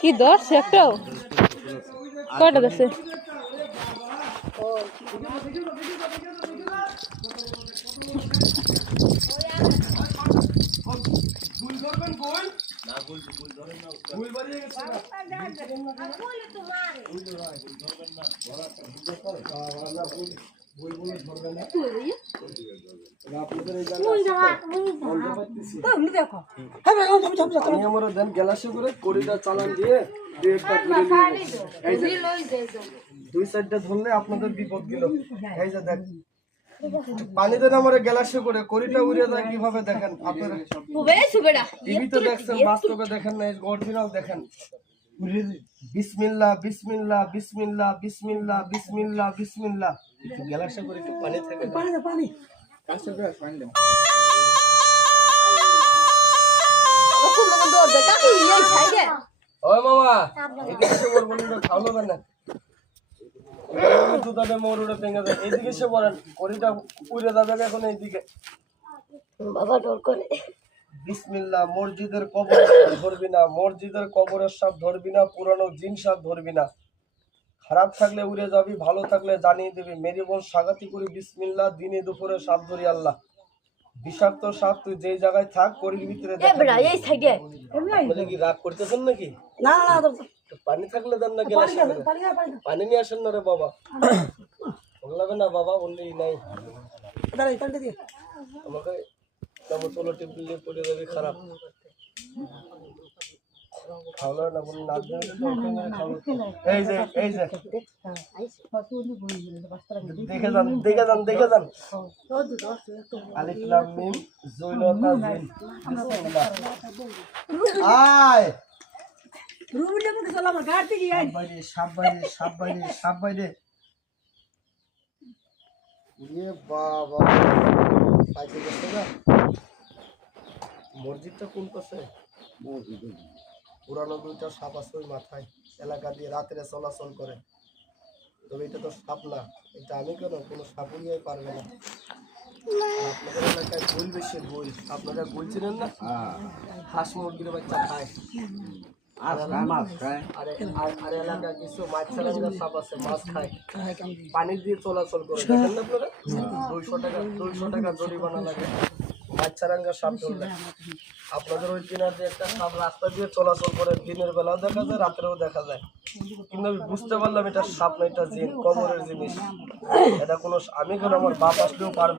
কি দশ একটাও কয়টা আছে? চালান দিয়ে দুই সাইডটা ধরলে আপনাদের বিপদ গেল। এই যে দেখ পানি দেন আমার গ্যালাসে করে কড়িটা উড়ে যায় কিভাবে দেখেন আপনারা টিভিতে দেখছেন, বাস্তবে দেখেন না, অরিজিনাল দেখেন। বিসমিল্লাহ বিসমিল্লাহ বিসমিল্লাহ বিসমিল্লাহ বিসমিল্লাহ বিসমিল্লাহ। একটু গ্যালাসে করে একটু পানি থেকে পানি কাছে গ্যাস পানি দাও। ওই মামা এদিকে এসে বলবো না, খাওয়ানো না দুধারে মরুটা ভেঙে যায়। এইদিকে এসে বলেন কড়িটা উড়ে যাবে এখন। এইদিকে বাবা ডর করে। বিসমিল্লাহ। মসজিদের কবরের সাপ ধরবি না, মসজিদের কবরের সাপ ধরবি না, পুরানো জিন সাপ ধরবি না। খারাপ থাকলে উড়ে যাবি, ভালো থাকলে জানিয়ে দিবি। মেরি বোন সাগাতি করি বিসমিল্লাহ। দিনে দুপুরে সাপ ধরি আল্লাহ। বিষাক্ত সাপ তুই যেই জায়গায় থাক কড়ির ভিতরে কি রাগ করতেছেন নাকি? না না পানি থাকলে দেন না, গেলাস পানি নিয়ে আসেন না রে বাবা। বললাবে না বাবা বললেই নাই আমাকে চলো টিপলে পড়ে যাবে খারাপ। খাওয়া না বলুন না। এই যে এই যে দেখে যান দেখে যান দেখে যান। আলিফ লাম মিম জুলতা জিন বিসমিল্লাহ। আয় রুবিলে মুকে সালাম গাড়তে গিয়ে সাপ বাইরে ये বাবা পাইতে গেছে না। মসজিদটা কোন পাশে? মসজিদ পুরানো দুইটা সাপ আছে ওই মাথায়, এলাকা দিয়ে রাত্রে চলাচল করে। তবে এটা তো সাপ না, এটা আমি কেন কোনো সাপুরিয়াই পারবে না। আপনাদের এলাকায় গোল বেশি, গোল আপনারা গোল চিনেন না? হাঁস মুরগির বাচ্চা খায় আর এলাকায় কিছু মাছ ছাড়া সাপ আছে, মাছ খায়, পানি দিয়ে চলাচল করে। দেখেন না আপনারা? 200 টাকা জরিমানা লাগে মাছ ছাড়াঙ্গা সাপ ধরলে। আপনাদের ওই কিনার যে একটা সাপ রাস্তা দিয়ে চলাচল করে, দিনের বেলাও দেখা যায় রাত্রেও দেখা যায়। কিন্তু আমি বুঝতে পারলাম এটা সাপ না, এটা জিন, কবরের জিনিস। এটা কোনো আমি কেন আমার বাপ আসলেও পারবে।